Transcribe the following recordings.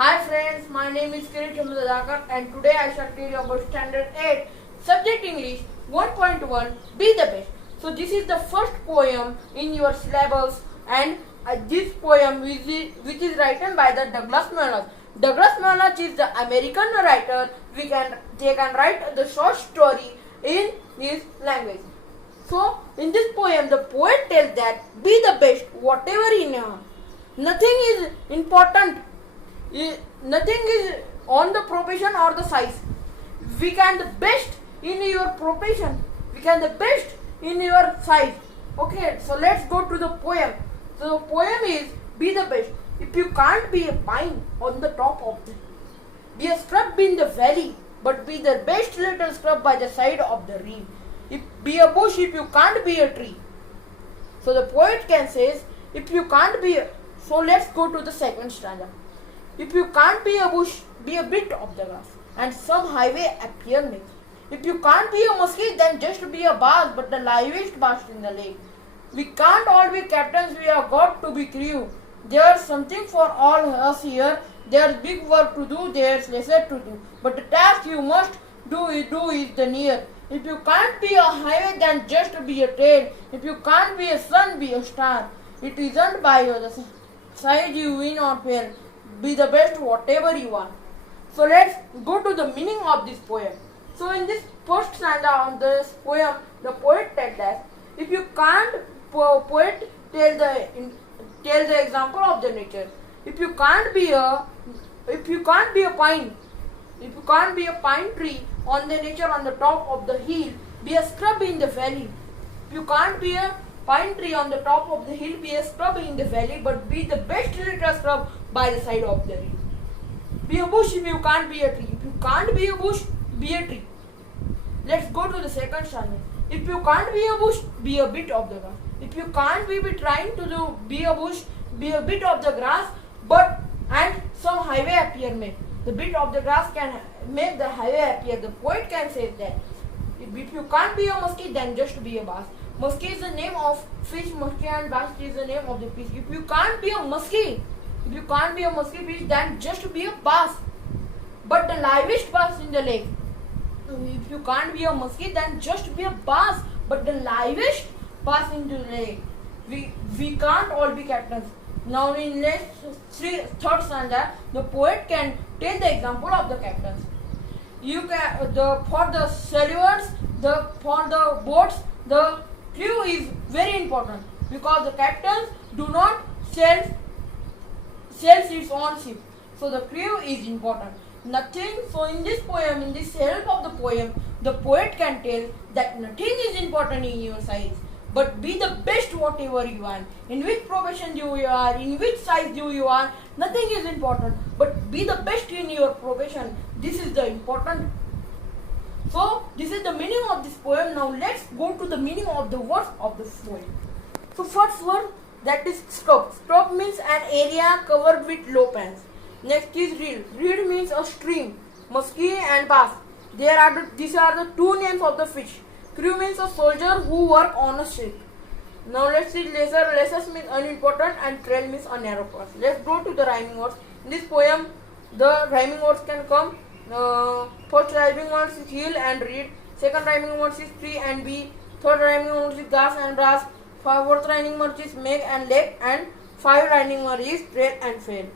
Hi friends, my name is Kirit Chandrakar and today I shall tell you about Standard 8 Subject English 1.1 Be the Best. So this is the first poem in your syllabus and this poem which is written by the Douglas Malloch. Douglas Malloch is the American writer. They can write the short story in his language. So in this poem the poet tells that be the best whatever in your hand. Nothing is important. Nothing is on the profession or the size. We can the best in your profession. We can the best in your size. Okay, so let's go to the poem. So the poem is be the best. If you can't be a pine on the top of the, be a scrub in the valley, but be the best little scrub by the side of the reed. Be a bush if you can't be a tree. So the poet can say, if you can't be a, so let's go to the second stanza. If you can't be a bush, be a bit of the grass, and some highway appear next. If you can't be a muskie, then just be a bass, but the livest bass in the lake. We can't all be captains, we are got to be crew. There's something for all us here. There's big work to do, there's lesser to do. But the task you must do is the near. If you can't be a highway, then just be a train. If you can't be a sun, be a star. It isn't by the size you win or fail. Be the best whatever you are. So let's go to the meaning of this poem. So in this first stanza of this poem, the poet tells that if you can't, poet tell the example of the nature. If you can't be a pine, if you can't be a pine tree on the nature on the top of the hill, be a scrub in the valley. If you can't be a pine tree on the top of the hill, be a scrub in the valley, but be the best little scrub by the side of the hill. Be a bush if you can't be a tree. If you can't be a bush, be a tree. Let's go to the second stanza. If you can't be a bush, be a bit of the grass. If you can't be trying to be a bush, be a bit of the grass, and some highway appear make. The bit of the grass can make the highway appear. The poet can say that. If you can't be a muskie, then just be a bass. Muskie is the name of fish, muskie and bass is the name of the fish. If you can't be a muskie, fish, then just be a bass. But the livest bass in the lake. If you can't be a muskie, then just be a bass. But the livest bass in the lake. We can't all be captains. Now in third stanza, the poet can take the example of the captains. You can for the sailors, for the boats, the crew is very important because the captains do not sail its own ship. So the crew is important. Nothing. So in this poem, in this help of the poem, the poet can tell that nothing is important in your size. But be the best whatever you are. In which profession you are, in which size you are, nothing is important. But be the best in your profession. This is the important. So this is the meaning of this poem. Now let's go to the meaning of the words of this poem. So first word, that is scrub. Scrub means an area covered with low pans. Next is reed. Reed means a stream. Muskie and bass. These are the two names of the fish. Crew means a soldier who work on a ship. Now let's see lesser. Lesser means unimportant and trail means a narrow path. Let's go to the rhyming words. In this poem, the rhyming words can come. First rhyming words is hill and reed. Second rhyming words is tree and bee. Third rhyming words is gas and brass. Fourth rhyming words is make and lake. And five rhyming words is trail and fail.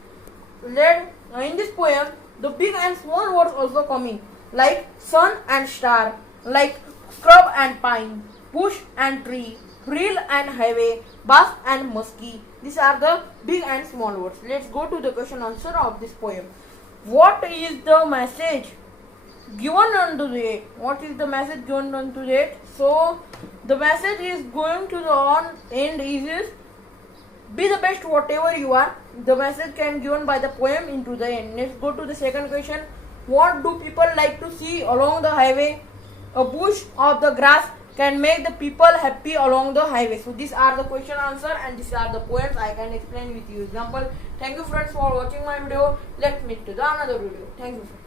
In this poem, the big and small words also coming, like sun and star, like scrub and pine, bush and tree, hill and highway, bass and muskie. These are the big and small words. Let's go to the question answer of this poem. What is the message given unto the What is the message given unto it? So the message is going to the end is be the best whatever you are. The message can given by the poem into the end. Let's go to the second question. What do people like to see along the highway? A bush of the grass can make the people happy along the highway. So these are the question answer and these are the poems I can explain with you example. Thank you friends for watching my video. Let's meet to the another video. Thank you friends.